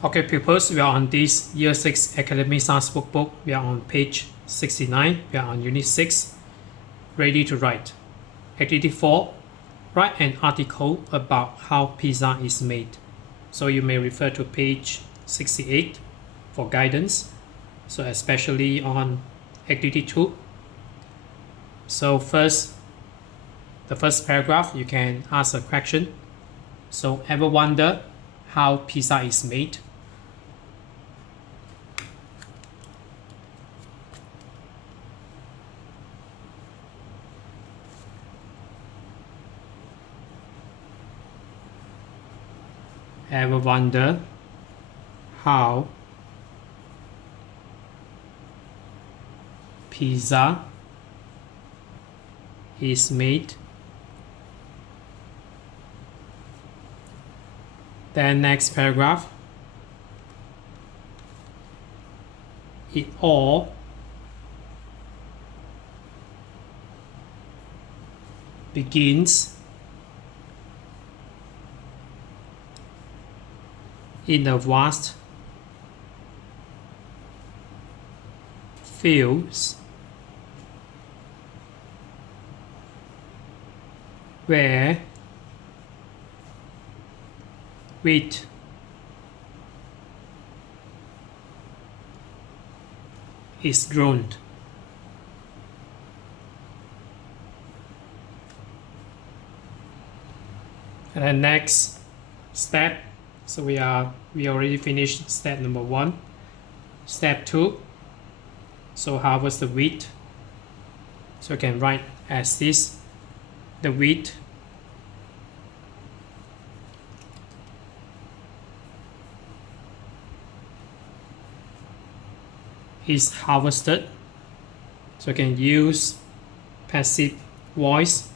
Okay, pupils, we are on this Year 6 Academy Stars Workbook. We are on page 69. We are on Unit 6. Ready to write. Activity 4. Write an article about how pizza is made. So you may refer to page 68 for guidance. So especially on Activity 2. So the first paragraph, you can ask a question. So ever wonder how pizza is made? Ever wonder how pizza is made? Then next paragraph, it all begins in the vast fields where wheat is grown. And then next step, so we already finished step number 1. Step 2, so harvest the wheat. So you can write as this: the wheat is harvested. So you can use passive voice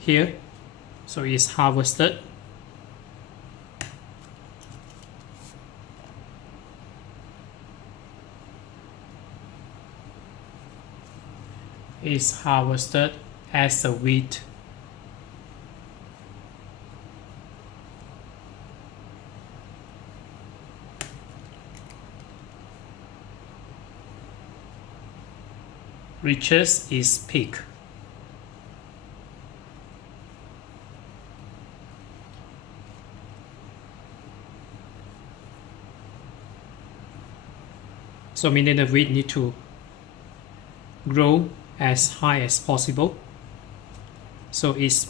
here. So it's harvested. Is harvested as the wheat. Reaches its peak. So meaning the wheat need to grow as high as possible. So its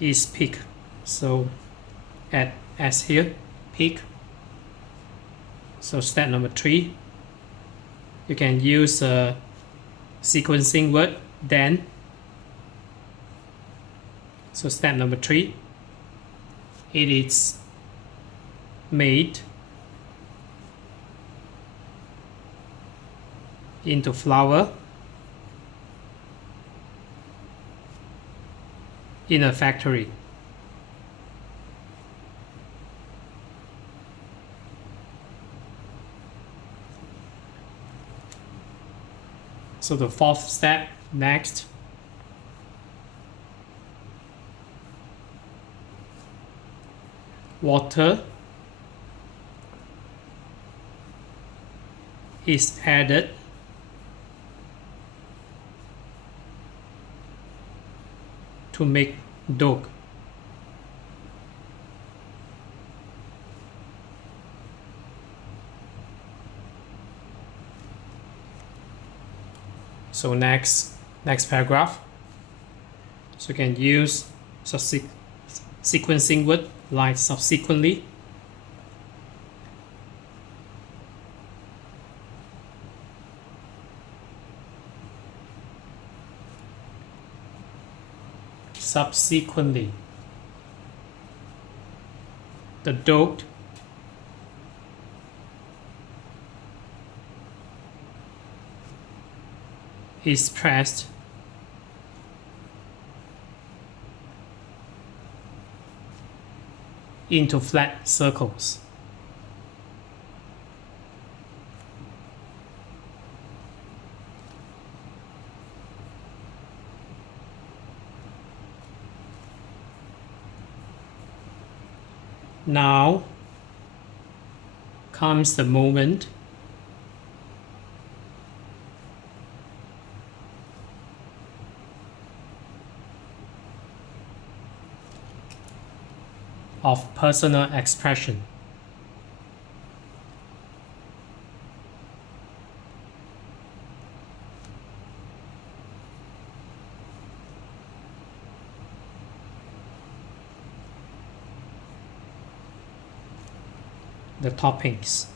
peak. So as here, peak. So step number 3, you can use a sequencing word then. So step number 3, it is made into flour in a factory. So the 4th step, next. Water is added to make dough. So next paragraph, so you can use sequencing word like subsequently. Subsequently, the dough is pressed into flat circles. Now comes the moment of personal expression. The toppings.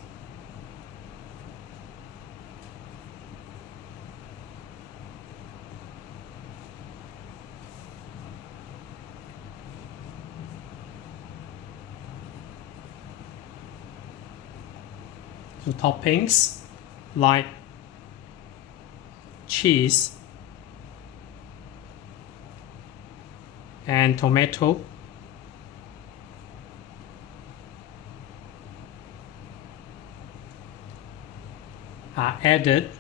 The toppings like cheese and tomato are added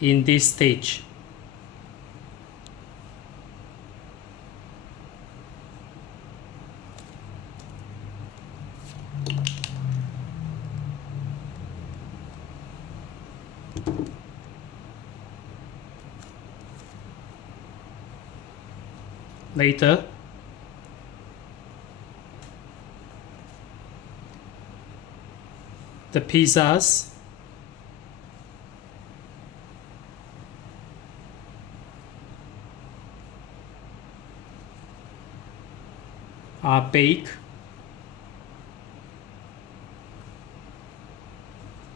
in this stage. Later, the pizzas are baked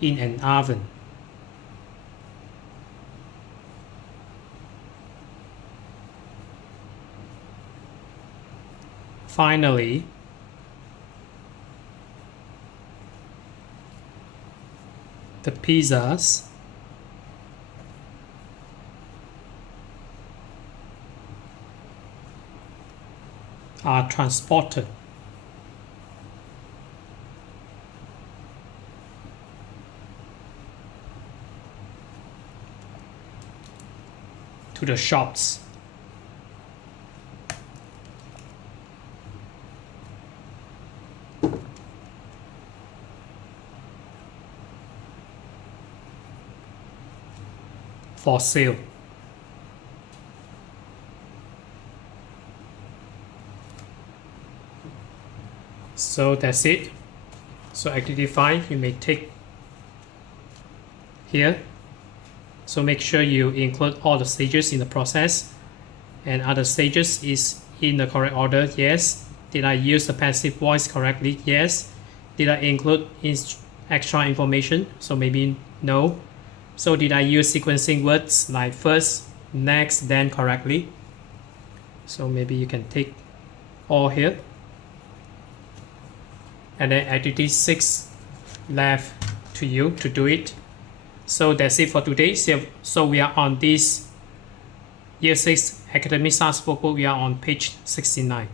in an oven. Finally, the pizzas are transported to the shops. For sale. So that's it. So activity 5 you may take here. So make sure you include all the stages in the process, and other stages is in the correct order. Yes. Did I use the passive voice correctly? Yes. Did I include extra information? So maybe no. So did I use sequencing words like first, next, then correctly? So maybe you can take all here. And then activity 6 left to you to do it. So that's it for today. So we are on this Year 6 Academy Stars Workbook. We are on page 69.